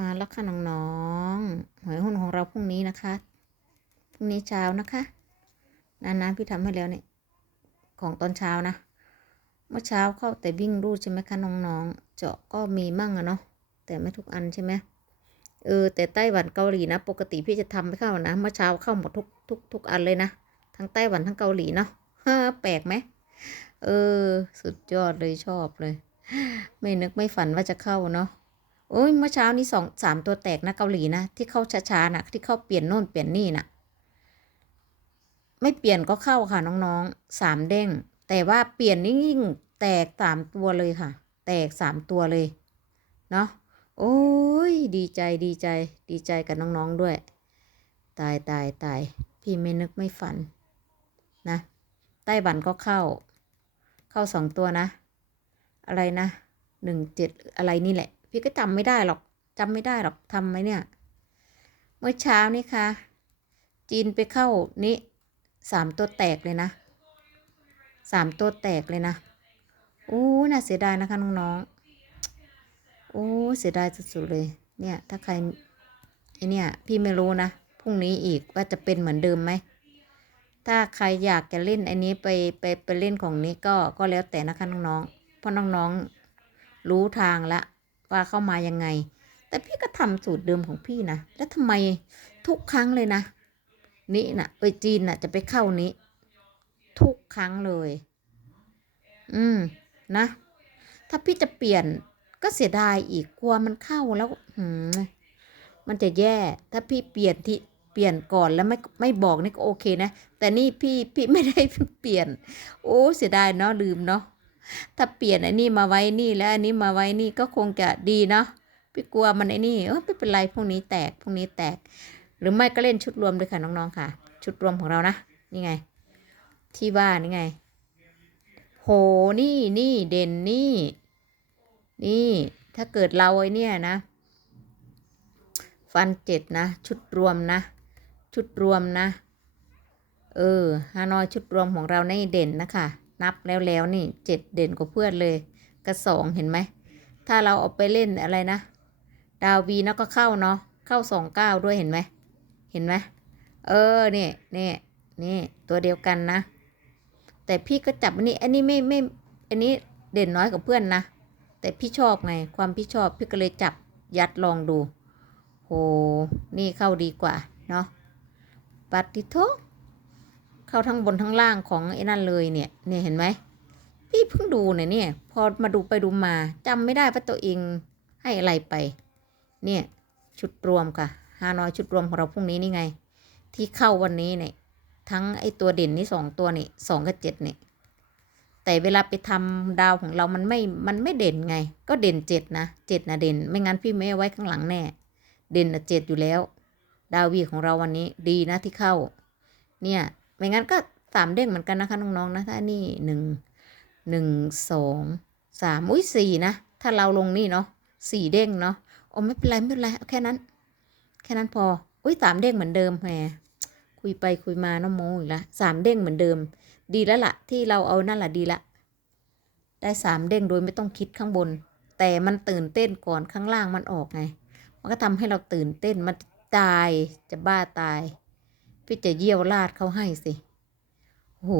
มาแล้วค่ะน้องๆหวยหุ้นของเราพรุ่งนี้นะคะพรุ่งนี้เช้านะคะนานๆพี่ทำให้แล้วเนี่ยของตอนเช้านะ เมื่อเช้าเข้าแต่วิ่งรูดใช่ไหมคะน้องๆเจาะก็มีมั่งอะเนาะแต่ไม่ทุกอันใช่ไหมเออแต่ไต้หวันเกาหลีนะ ปกติพี่จะทำไม่เข้านะเมื่อเช้าเข้าหมดทุกทุกทุกอันเลยนะทั้งไต้หวันทั้งเกาหลีเนาะฮ่าแปลกไหมเออ สุดยอดเลยชอบเลย ไม่นึกไม่ฝันว่าจะเข้าเนาะ โอ้ยเมื่อเช้านี้สองสามตัวแตกนะเกาหลีนะที่เข้าช้าๆนะที่เข้าเปลี่ยนโน่นเปลี่ยนนี่นะไม่เปลี่ยนก็เข้าค่ะน้องๆสามเด้ง แต่ว่าเปลี่ยนนี่ยิ่งแตกสามตัวเลยค่ะ แตกสามตัวเลยเนาะโอ้ยดีใจดีใจ ดีใจกับน้องๆด้วย ตายตายตายพี่ไม่นึกไม่ฝันนะไต้หวันก็เข้า เข้าสองตัวนะ อะไรนะหนึ่งเจ็ดอะไรนี่แหละ พี่ก็จำไม่ได้หรอกจำไม่ได้หรอกทำไหมเนี่ย เมื่อเช้านี่ค่ะ จีนไปเข้านี่สามตัวแตกเลยนะสามตัวแตกเลยนะโอ้น่าเสียดายนะคะน้องๆโอ้เสียดายสุดๆเลย เนี่ย ถ้าใครไอเนี่ย พี่ไม่รู้นะพรุ่งนี้อีกว่าจะเป็นเหมือนเดิมไหมถ้าใครอยากจะเล่นอันนี้ไปไปไปเล่นของนี้ก็ก็แล้วแต่นะคะน้องๆเพราะน้องๆรู้ทางละ ว่าเข้ามายังไง แต่พี่ก็ทำสูตรเดิมของพี่นะ แล้วทำไมทุกครั้งเลยนะ นี่นะไปจีนน่ะจะไปเข้านี้ ทุกครั้งเลย อืมนะ ถ้าพี่จะเปลี่ยนก็เสียดายอีกกลัวมันเข้าแล้วหืมมันจะแย่ ถ้าพี่เปลี่ยนที่เปลี่ยนก่อนแล้วไม่ไม่บอกนี่ก็โอเคนะ แต่นี่พี่พี่ไม่ได้เปลี่ยน โอ้เสียดายเนาะลืมเนาะ ถ้าเปลี่ยนไอ้นี่มาไว้นี่แล้วอันนี้มาไว้นี่ก็คงจะดีเนาะพี่กลัวมันไอ้นี่เออไม่เป็นไรพวกนี้แตกพวกนี้แตก หรือไม่ก็เล่นชุดรวมด้วยค่ะน้องๆค่ะ ชุดรวมของเรานะนี่ไง ที่ว่านี่ไงโหนี่นี่เด่นนี่ นี่ถ้าเกิดเราไอ้เนี่ยนะ ฟันเจ็ดนะ ชุดรวมนะ ชุดรวมนะ เออฮานอยชุดรวมของเราในเด่นนะคะ นับแล้วแล้วนี่เจ็ดเด่นกว่าเพื่อนเลยกระสองเห็นไหม ถ้าเราเอาไปเล่นอะไรนะ ดาววีนะก็เข้าเนาะเข้าสองเก้าด้วยเห็นไหม เห็นไหมเออเนี่ยเนี่ยนี่ตัวเดียวกันนะ แต่พี่ก็จับอันนี้ อันนี้ไม่ไม่อันนี้เด่นน้อยกว่าเพื่อนนะ แต่พี่ชอบไงความพี่ชอบพี่ก็เลยจับยัดลองดูโหนี่เข้าดีกว่าเนาะปัดติโท เข้าทั้งบนทั้งล่างของไอ้นั่นเลยเนี่ยเนี่ยเห็นไหมพี่เพิ่งดูเนี่ยเนี่ยพอมาดูไปดูมาจำไม่ได้ว่าตัวเองให้อะไรไป เนี่ยชุดรวมค่ะฮานอยชุดรวมของเราพรุ่งนี้นี่ไง ที่เข้าวันนี้เนี่ยทั้งไอตัวเด่นนี่สองตัวนี่สองกับเจ็ดเนี่ยแต่เวลาไปทำดาวของเรามันไม่ มันไม่เด่นไง ก็เด่นเจ็ดนะเจ็ดนะเด่น ไม่งั้นพี่ไม่เอาไว้ข้างหลังแน่ เด่นนะเจ็ดอยู่แล้ว ดาววีของเราวันนี้ดีนะที่เข้า เนี่ย ไม่งั้นก็สามเด้งเหมือนกันนะคะน้องๆนะถ้านี่หนึ่งหนึ่งสองสามอุ้ยสี่นะ ถ้าเราลงนี่เนาะสี่เด้งเนาะโอ้ไม่เป็นไรไม่เป็นไรแค่นั้น แค่นั้นพอ อุ้ยสามเด้งเหมือนเดิมแหมคุยไปคุยมาน้องโมอีกละสามเด้งเหมือนเดิม ดีแล้วละ่ะ ที่เราเอานั่นแหละดีละ ได้สามเด้งโดยไม่ต้องคิดข้างบน แต่มันตื่นเต้นก่อนข้างล่างมันออกไง มันก็ทำให้เราตื่นเต้นมันตายจะบ้าตาย พี่จะเยี่ยวลาดเขาให้สิโห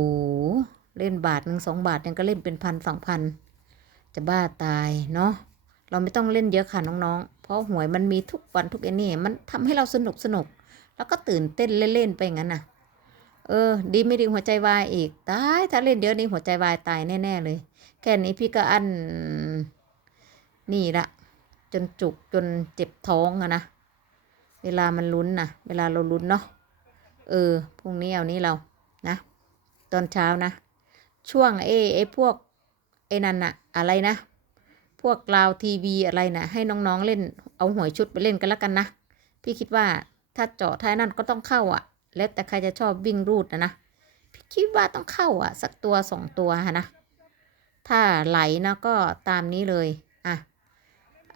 เล่นบาทหนึ่งสองบาทยังก็เล่นเป็นพันสองพัน จะบ้าตายเนาะ เราไม่ต้องเล่นเยอะค่ะน้องๆ เพราะหวยมันมีทุกวันทุกไอ้นี่ มันทำให้เราสนุกสนุก แล้วก็ตื่นเต้นเล่นๆไปงั้นน่ะ เออ ดีไม่ดีหัวใจวายอีก ตาย ถ้าเล่นเยอะนี่หัวใจวายตายแน่ๆเลย แค่นี้พี่ก็อันนี่ละจนจุกจนเจ็บท้องอะนะ เวลามันลุ้นนะเวลาเราลุ้นเนาะ เออพรุ่งนี้เอานี้เรานะ ตอนเช้านะ ช่วงเอไอพวกไอ้นั่นน่ะอะไรนะ พวกลาวทีวีอะไรนะให้น้องๆเล่นเอาหวยชุดไปเล่นกันล้วกันนะ พี่คิดว่าถ้าเจาะท้ายนั่นก็ต้องเข้าอะ แล้วแต่ใครจะชอบวิ่งรูดนะนะพี่คิดว่าต้องเข้าอะ สักตัวสองตัวฮะนะ ถ้าไหลนะก็ตามนี้เลยอะ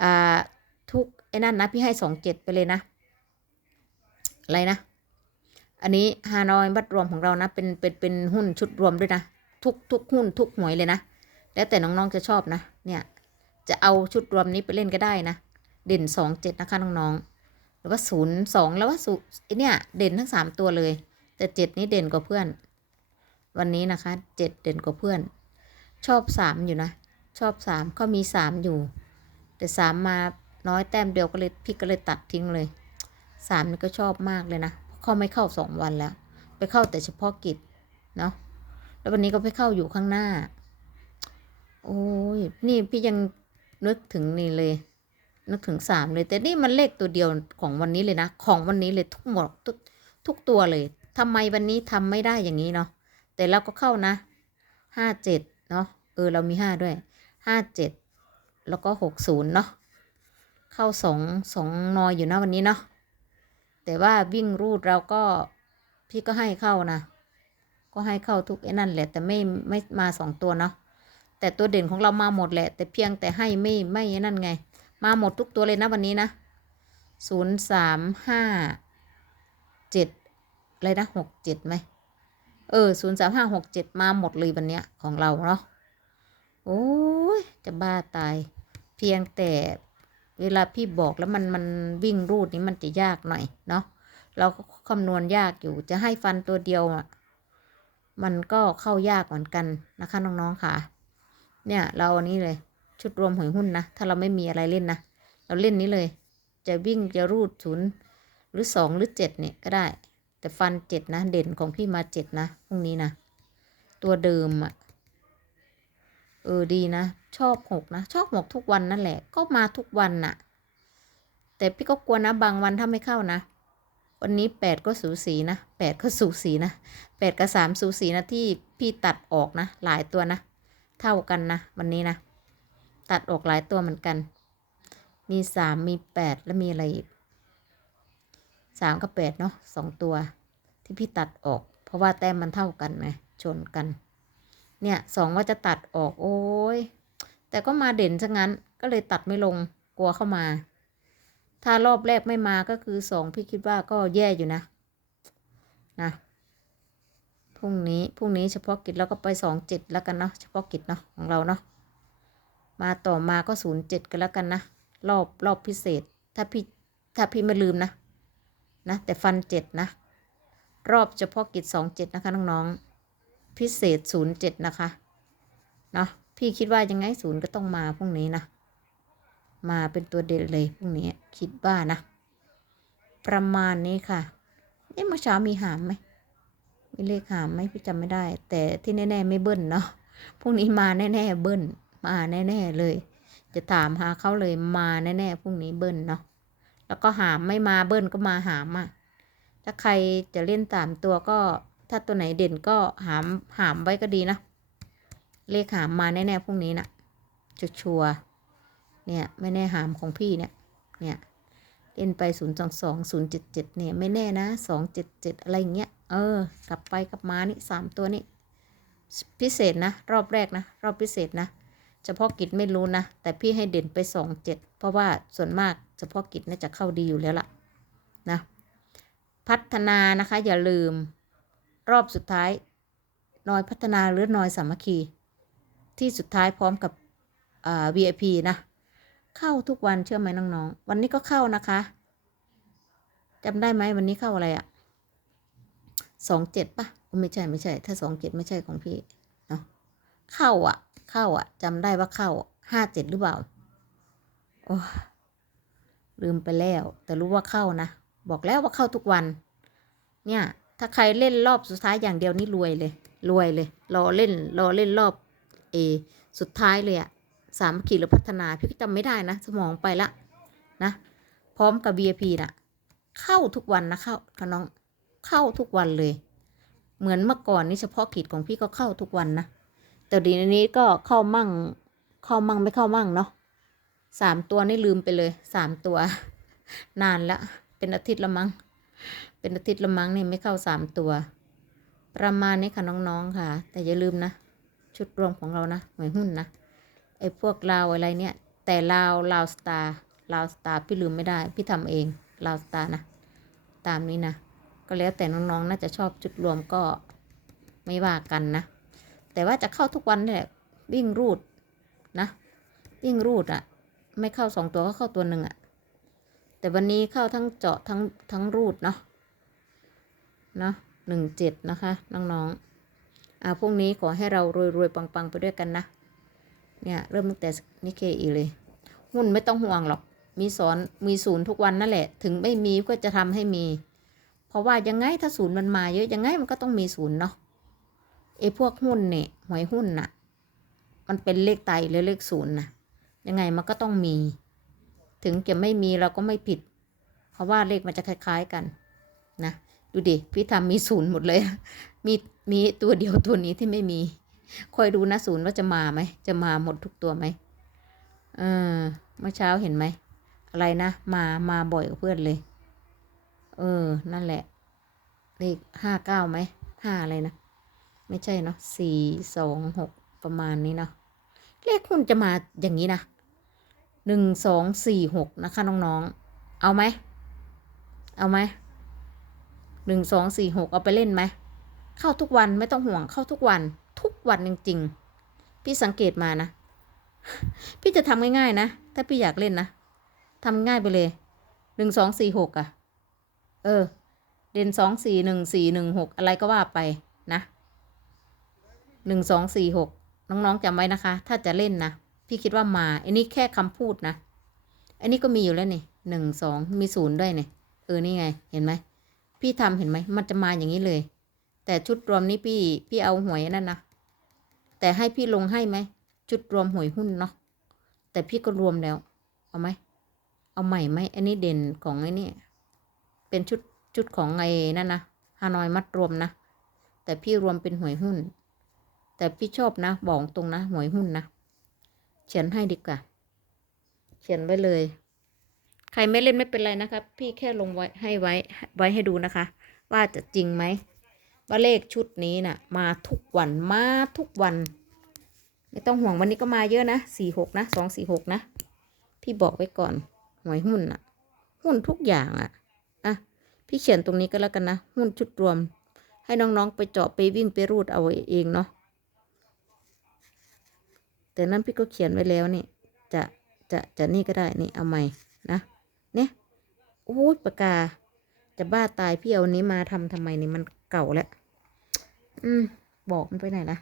อ่าทุกไอ้นั่นนะพี่ให้สองเจ็ดไปเลยนะ อะไรนะ อันนี้ฮานอยบัตรรวมของเรานะเป็นเป็นเป็นหุ้นชุดรวมด้วยนะ ทุกทุกหุ้นทุกหวยเลยนะ แล้วแต่น้องๆจะชอบนะ เนี่ยจะเอาชุดรวมนี้ไปเล่นก็ได้นะ เด่นสองเจ็ดนะคะน้องๆหรือว่าศูนย์สองแล้วว่าศูไอเนี่ยเด่นทั้งสามตัวเลย แต่เจ็ดนี้เด่นกว่าเพื่อน วันนี้นะคะเจ็ดเด่นกว่าเพื่อน ชอบสามอยู่นะ ชอบสามก็มีสามอยู่ แต่สามมาน้อยแต้มเดียวก็เลยพี่ก็เลยตัดทิ้งเลยสามนี่ก็ชอบมากเลยนะ เข้าไม่เข้าสองวันแล้ว ไปเข้าแต่เฉพาะกิจเนาะแล้ววันนี้ก็ไปเข้าอยู่ข้างหน้า โอ้ยนี่พี่ยังนึกถึงนี่เลย นึกถึงสามเลย แต่นี่มันเลขตัวเดียวของวันนี้เลยนะ ของวันนี้เลยทุกหมดทุกทุกตัวเลยทำไมวันนี้ทำไม่ได้อย่างนี้เนาะแต่เราก็เข้านะห้าเจ็ดเนาะเออเรามีห้าด้วยห้าเจ็ดแล้วก็หกศูนย์เนาะเข้าสองสองนอยอยู่นะวันนี้เนาะ แต่ว่าวิ่งรูดเราก็พี่ก็ให้เข้านะ ก็ให้เข้าทุกไอ้นั่นแหละ แต่ไม่ไม่มาสองตัวเนาะแต่ตัวเด่นของเรามาหมดแหละ แต่เพียงแต่ให้ไม่ไม่ไอ้นั่นไง มาหมดทุกตัวเลยนะวันนี้นะศูนย์สามห้าเจ็ดอะไรนะหกเจ็ดไหมเออศูนย์สามห้าหกเจ็ดมาหมดเลยวันเนี้ยของเราเนาะโอ้ยจะบ้าตาย เพียงแต่ เวลาพี่บอกแล้วมันมันวิ่งรูดนี้มันจะยากหน่อยเนาะเราก็คำนวณยากอยู่จะให้ฟันตัวเดียวอะมันก็เข้ายากเหมือนกันนะคะน้องๆค่ะ เนี่ยเราอันนี้เลย ชุดรวมหวยหุ้นนะถ้าเราไม่มีอะไรเล่นนะเราเล่นนี้เลย จะวิ่งจะรูดศูนย์หรือสองหรือเจ็ดเนี่ยก็ได้ แต่ฟันเจ็ดนะเด่นของพี่มาเจ็ดนะพรุ่งนี้นะตัวเดิมอะ่ะ ออดีนะ ชอบหกนะ ชอบหกทุกวันนั่นแหละ ก็มาทุกวันน่ะ แต่พี่ก็กลัวนะบางวันถ้าไม่เข้านะ วันนี้แปดก็สูสีนะแปดก็สูสีนะแปดกับสามสูสีนะที่พี่ตัดออกนะ หลายตัวนะ เท่ากันนะ วันนี้นะ ตัดออกหลายตัวเหมือนกัน มีสามมีแปดแล้วมีอะไรอีกสามกับแปดเนาะสองตัว ที่พี่ตัดออก เพราะว่าแต้มมันเท่ากันไงชนกัน เนี่ยสองว่าจะตัดออกโอ้ยแต่ก็มาเด่นซะงั้นก็เลยตัดไม่ลงกลัวเข้ามา ถ้ารอบแรกไม่มาก็คือสองพี่คิดว่าก็แย่อยู่นะนะพรุ่งนี้พรุ่งนี้เฉพาะกิจแล้วก็ไปสองเจ็ดแล้วกันเนาะเฉพาะกิจเนาะของเราเนาะมาต่อมาก็ศูนย์เจ็ดกันแล้วกันนะรอบรอบพิเศษ ถ้าพี่ถ้าพี่ไม่ลืมนะนะแต่ฟันเจ็ดนะรอบเฉพาะกิจสองเจ็ดนะคะน้องๆ พิเศษศูนย์เจ็ดนะคะเนาะพี่คิดว่ายังไงศูนย์ก็ต้องมาพรุ่งนี้นะ มาเป็นตัวเด่นเลยพรุ่งนี้คิดว่านะ ประมาณนี้ค่ะเอ๊ะเมื่อเช้ามีหามไหมมีเลขหามไหมพี่จำไม่ได้ แต่ที่แน่ ๆ ไม่เบิ้ลเนาะพรุ่งนี้มาแน่ ๆ เบิ้ลมาแน่ ๆ เลย จะถามหาเขาเลยมาแน่ๆพรุ่งนี้เบิ้ลเนาะแล้วก็หามไม่มาเบิ้ลก็มาหามอะถ้าใครจะเล่นตามตัวก็ ถ้าตัวไหนเด่นก็หามหามไว้ก็ดีนะ เลขหามมาแน่ๆพรุ่งนี้นะชัวร์เนี่ยไม่แน่หามของพี่เนี่ยเนี่ยเล่นไปศูนย์สองสองศูนย์เจ็ดเจ็ดเนี่ย ไม่แน่นะสองเจ็ดเจ็ดอะไรอย่างเงี้ย เออ กลับไปกลับมานี่สามตัวนี่ พิเศษนะ รอบแรกนะ รอบพิเศษนะ เฉพาะกิจไม่รู้นะ แต่พี่ให้เด่นไปสองเจ็ดเพราะว่าส่วนมากเฉพาะกิจน่าจะเข้าดีอยู่แล้วล่ะนะ พัฒนานะคะ อย่าลืม รอบสุดท้ายนอยพัฒนาหรือนอยสามัคคี ที่สุดท้ายพร้อมกับอ่า VIP นะ เข้าทุกวันเชื่อไหมน้องๆ วันนี้ก็เข้านะคะจำได้ไหมวันนี้เข้าอะไรอะสองเจ็ดปะไม่ใช่ไม่ใช่ ถ้าสองเจ็ดไม่ใช่ของพี่เนาะเข้าอะเข้าอะจำได้ว่าเข้าห้าเจ็ดหรือเปล่าโอ้ลืมไปแล้ว แต่รู้ว่าเข้านะ บอกแล้วว่าเข้าทุกวัน เนี่ย ถ้าใครเล่นรอบสุดท้ายอย่างเดียวนี่รวยเลย รวยเลย รอเล่น รอเล่นรอบเอสุดท้ายเลยอะสามขีดหรือพัฒนาพี่ก็จำไม่ได้นะ สมองไปละนะ พร้อมกับ VIP น่ะ เข้าทุกวันนะเข้าค่ะน้องเข้าทุกวันเลย เหมือนเมื่อก่อนนี่เฉพาะขีดของพี่ก็เข้าทุกวันนะแต่ดีนี้ก็เข้ามั่ง เข้ามั่งไม่เข้ามั่งเนาะสามตัวนี่ลืมไปเลยสามตัว นานละเป็นอาทิตย์ละมั้ง เป็นอาทิตย์ละมั้งนี่ไม่เข้าสามตัว ประมาณนี้ค่ะน้องๆค่ะ แต่อย่าลืมนะ ชุดรวมของเรานะหวยหุ้นนะไอ้พวกลาวอะไรเนี่ย แต่ลาวลาวสตาร์ลาวสตาร์พี่ลืมไม่ได้ พี่ทำเองลาวสตาร์นะ ตามนี้นะ ก็แล้วแต่น้องๆ น่าจะชอบจุดรวมก็ไม่ว่ากันนะ แต่ว่าจะเข้าทุกวันนี่แหละวิ่งรูดนะ วิ่งรูดอะ่ะ ไม่เข้าสองตัวก็เข้าตัวหนึ่งอะ่ะวันนี้เข้าทั้งเจาะทั้งทั้งรูดเนาะ เนาะหนึ่งเจ็ดนะคะ น้องๆอ่าพรุ่งนี้ขอให้เรารวยๆปังๆ ไปด้วยกันนะ เนี่ยเริ่มตั้งแต่นิเคอีเลย หุ้นไม่ต้องห่วงหรอก มีสอนมีศูนย์ทุกวันนั่นแหละ ถึงไม่มีก็จะทำให้มี เพราะว่ายังไงถ้าศูนย์มันมาเยอะยังไงมันก็ต้องมีศูนย์เนาะไอ้พวกหุ้นเนี่ยหวยหุ้นน่ะ มันเป็นเลขไตหรือเลขศูนย์น่ะ ยังไงมันก็ต้องมี ถึงจะไม่มีเราก็ไม่ผิด เพราะว่าเลขมันจะคล้าย ๆกันนะ ดูดิ พี่ทำมีศูนย์หมดเลย มีมีตัวเดียวตัวนี้ที่ไม่มี คอยดูนะศูนย์ว่าจะมาไหม จะมาหมดทุกตัวไหมเออเมื่อเช้าเห็นไหม อะไรนะ มามาบ่อยกับเพื่อนเลย เออ นั่นแหละ เลขห้าเก้าไหมห้าอะไรนะ ไม่ใช่เนาะสี่สองหกประมาณนี้เนาะเลขคุณจะมาอย่างนี้นะหนึ่งสองสี่หกนะคะน้องๆ เอาไหม เอาไหม หนึ่งสองสี่หกเอาไปเล่นไหม เข้าทุกวันไม่ต้องห่วงเข้าทุกวัน ทุกวันจริงๆ พี่สังเกตมานะ พี่จะทำง่ายๆนะ ถ้าพี่อยากเล่นนะทำง่ายไปเลยหนึ่งสองสี่หกอะเออ เด่นสองสี่หนึ่งสี่หนึ่งหกอะไรก็ว่าไปนะหนึ่งสองสี่หกน้องๆจำไว้นะคะ ถ้าจะเล่นนะ พี่คิดว่ามา อันนี้แค่คำพูดนะ อันนี้ก็มีอยู่แล้วนี่หนึ่งสองมีศูนย์ด้วยเนี่ยเออ นี่ไง เห็นไหม พี่ทำเห็นไหมมันจะมาอย่างนี้เลย แต่ชุดรวมนี้พี่พี่เอาหวยนั่นนะแต่ให้พี่ลงให้ไหมชุดรวมหวยหุ้นเนาะแต่พี่ก็รวมแล้ว เอาไหมเอาใหม่ไหมอันนี้เด่นของไอ้นี่เป็นชุดชุดของไอ้นั่นนะฮานอยมัดรวมนะแต่พี่รวมเป็นหวยหุ้น แต่พี่ชอบนะบอกตรงนะหวยหุ้นนะเขียนให้ดีกว่า เขียนไว้เลย ใครไม่เล่นไม่เป็นไรนะครับพี่แค่ลงไว้ให้ไว้ไว้ให้ดูนะคะ ว่าจะจริงไหมว่าเลขชุดนี้น่ะ มาทุกวันมาทุกวัน ไม่ต้องห่วงวันนี้ก็มาเยอะนะสี่หกนะสองสี่หกนะ พี่บอกไว้ก่อนหวยหุ้นน่ะ หุ้นทุกอย่างอะอะพี่เขียนตรงนี้ก็แล้วกันนะ หุ้นชุดรวม ให้น้องๆไปเจาะไปวิ่งไปรูดเอาเองเนาะแต่นั้นพี่ก็เขียนไว้แล้วนี่ จะจะจะนี่ก็ได้นี่เอาใหม่นะ โอ้ยปากกา จะบ้าตายพี่เอาันนี้มาทำทำไมนี่มันเก่าแล้ว อืม บอกมันไปไหนละ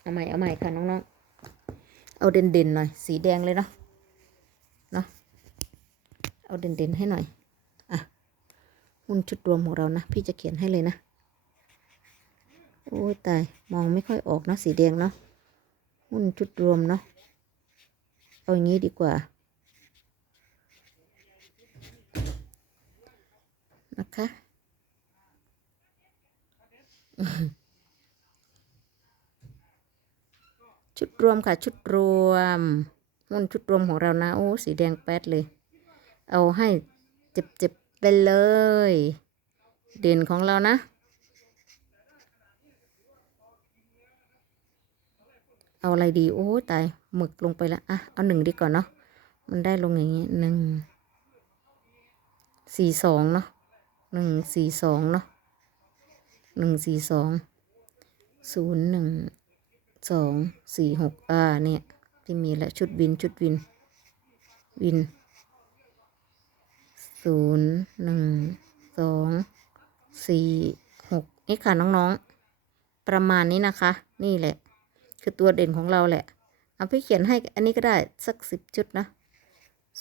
เอาใหม่เอาใหม่ค่ะน้องๆ เอาเด่นๆหน่อย สีแดงเลยเนาะเนาะเอาเด่นๆให้หน่อยอะหุ้นชุดรวมของเรานะพี่จะเขียนให้เลยนะโอ้ยตายมองไม่ค่อยออกนะสีแดงเนาะหุ้นชุดรวมเนาะเอาอย่างนี้ดีกว่า นะคะ ชุดรวมค่ะ ชุดรวมหุ้นชุดรวมของเรานะโอ้สีแดงแป๊ดเลย เอาให้เจ็บๆไปเลย เด่นของเรานะ เอาอะไรดีโอ้ตายหมึกลงไปแล้วอะเอาหนึ่งดีก่อนเนาะมันได้ลงอย่างนี้หนึ่งสี่สองเนาะ หนึ่งสี่สองเนาะหนึ่งสี่สองศูนย์หนึ่งสองสี่หกอ่าเนี่ย ที่มีแล้วชุดวินชุดวิน วินศูนย์หนึ่งสองสี่หกนี่ค่ะน้องๆ ประมาณนี้นะคะ นี่แหละ คือตัวเด่นของเราแหละ เอาพี่เขียนให้อันนี้ก็ได้สักสิบชุดนะ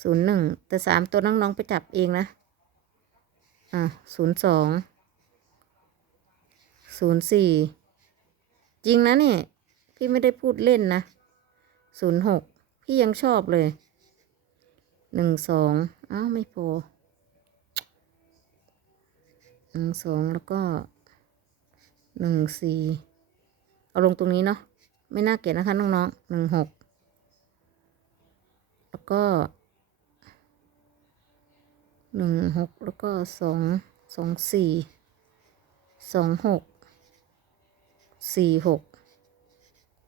ศูนย์หนึ่งแต่สามตัวน้องๆไปจับเองนะ อะศูนย์สองศูนย์สี่จริงนะเนี่ยพี่ไม่ได้พูดเล่นนะศูนย์หกพี่ยังชอบเลยหนึ่งสองอ้าวไม่พอหนึ่งสองแล้วก็หนึ่งสี่เอาลงตรงนี้เนาะไม่น่าเกลียดนะคะน้องๆหนึ่งหกแล้วก็ หนึ่งหกแล้วก็สองสองสี่สองหกสี่หก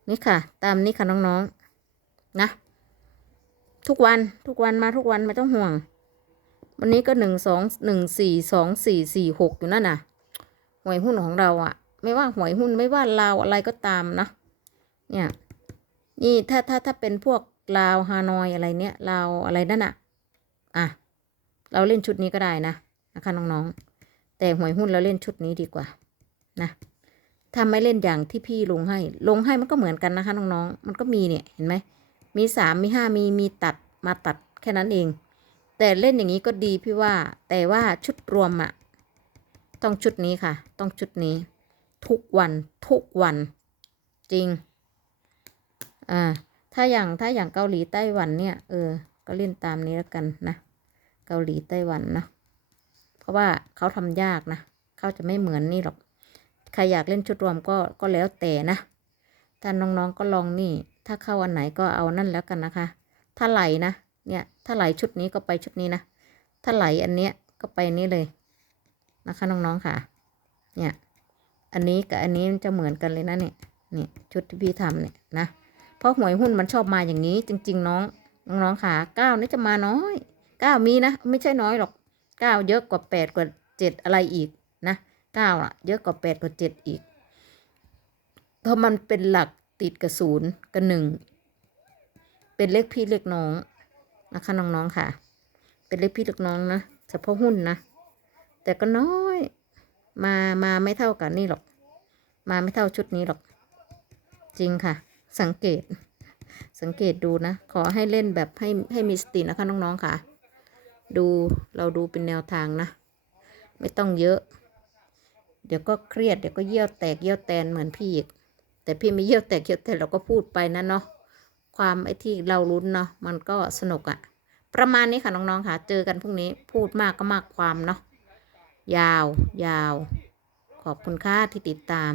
นี่ค่ะ ตามนี้ค่ะน้องๆ นะ ทุกวันทุกวันมาทุกวันไม่ต้องห่วง วันนี้ก็หนึ่งสองหนึ่งสี่สองสี่สี่หกอยู่นั่นน่ะหวยหุ้นของเราอะไม่ว่าหวยหุ้นไม่ว่าลาวอะไรก็ตามนะ เนี่ย นี่ถ้าถ้าถ้าเป็นพวกลาวฮานอยอะไรเนี่ยลาวอะไรนั่นอะอะ เราเล่นชุดนี้ก็ได้นะนะคะน้องๆ แต่หวยหุ้นเราเล่นชุดนี้ดีกว่านะถ้าไม่เล่นอย่างที่พี่ลงให้ ลงให้มันก็เหมือนกันนะคะน้องๆ มันก็มีเนี่ยเห็นไหมมีสามมีห้ามีมีตัดมาตัดแค่นั้นเอง แต่เล่นอย่างนี้ก็ดีพี่ว่า แต่ว่าชุดรวมอะต้องชุดนี้ค่ะ ต้องชุดนี้ ทุกวันทุกวัน จริงอ่าถ้าอย่างถ้าอย่างเกาหลีไต้หวันเนี่ยเออก็เล่นตามนี้แล้วกันนะ เกาหลีไต้หวันนะ เพราะว่าเขาทำยากนะเขาจะไม่เหมือนนี่หรอก ใครอยากเล่นชุดรวมก็ก็แล้วแต่นะถ้าน้องๆก็ลองนี่ ถ้าเข้าอันไหนก็เอานั่นแล้วกันนะคะ ถ้าไหลนะ เนี่ย ถ้าไหลชุดนี้ก็ไปชุดนี้นะ ถ้าไหลอันเนี้ยก็ไปนี้เลยนะคะน้องๆค่ะ เนี่ย อันนี้กับอันนี้มันจะเหมือนกันเลยนะเนี่ย เนี่ยชุดที่พี่ทำเนี่ยนะ เพราะหวยหุ้นมันชอบมาอย่างนี้จริง ๆ น้อง น้องๆค่ะเก้านี่จะมาน้อย เก้ามีนะ ไม่ใช่น้อยหรอกเก้าเยอะกว่าแปดกว่าเจ็ดอะไรอีกนะเก้าอะเยอะกว่าแปดกว่าเจ็ดอีก เพราะมันเป็นหลักติดกับศูนย์กับหนึ่งเป็นเลขพี่เลขน้องนะคะน้องๆค่ะ เป็นเลขพี่เลขน้องนะเฉพาะหุ้นนะ แต่ก็น้อย มามาไม่เท่ากันนี่หรอก มาไม่เท่าชุดนี้หรอก จริงค่ะ สังเกต สังเกตดูนะ ขอให้เล่นแบบให้ให้มีสตินะคะน้องๆค่ะ ดูเราดูเป็นแนวทางนะ ไม่ต้องเยอะ เดี๋ยวก็เครียดเดี๋ยวก็เยี่ยวแตกเยี่ยวแตนเหมือนพี่อีกแต่พี่ไม่เยี่ยวแตกเยี่ยวแตนเราก็พูดไปนะเนาะความไอ้ที่เราลุ้นเนาะมันก็สนุกอะประมาณนี้ค่ะน้องๆค่ะ เจอกันพรุ่งนี้พูดมากก็มากความเนาะยาวยาว ขอบคุณค่าที่ติดตาม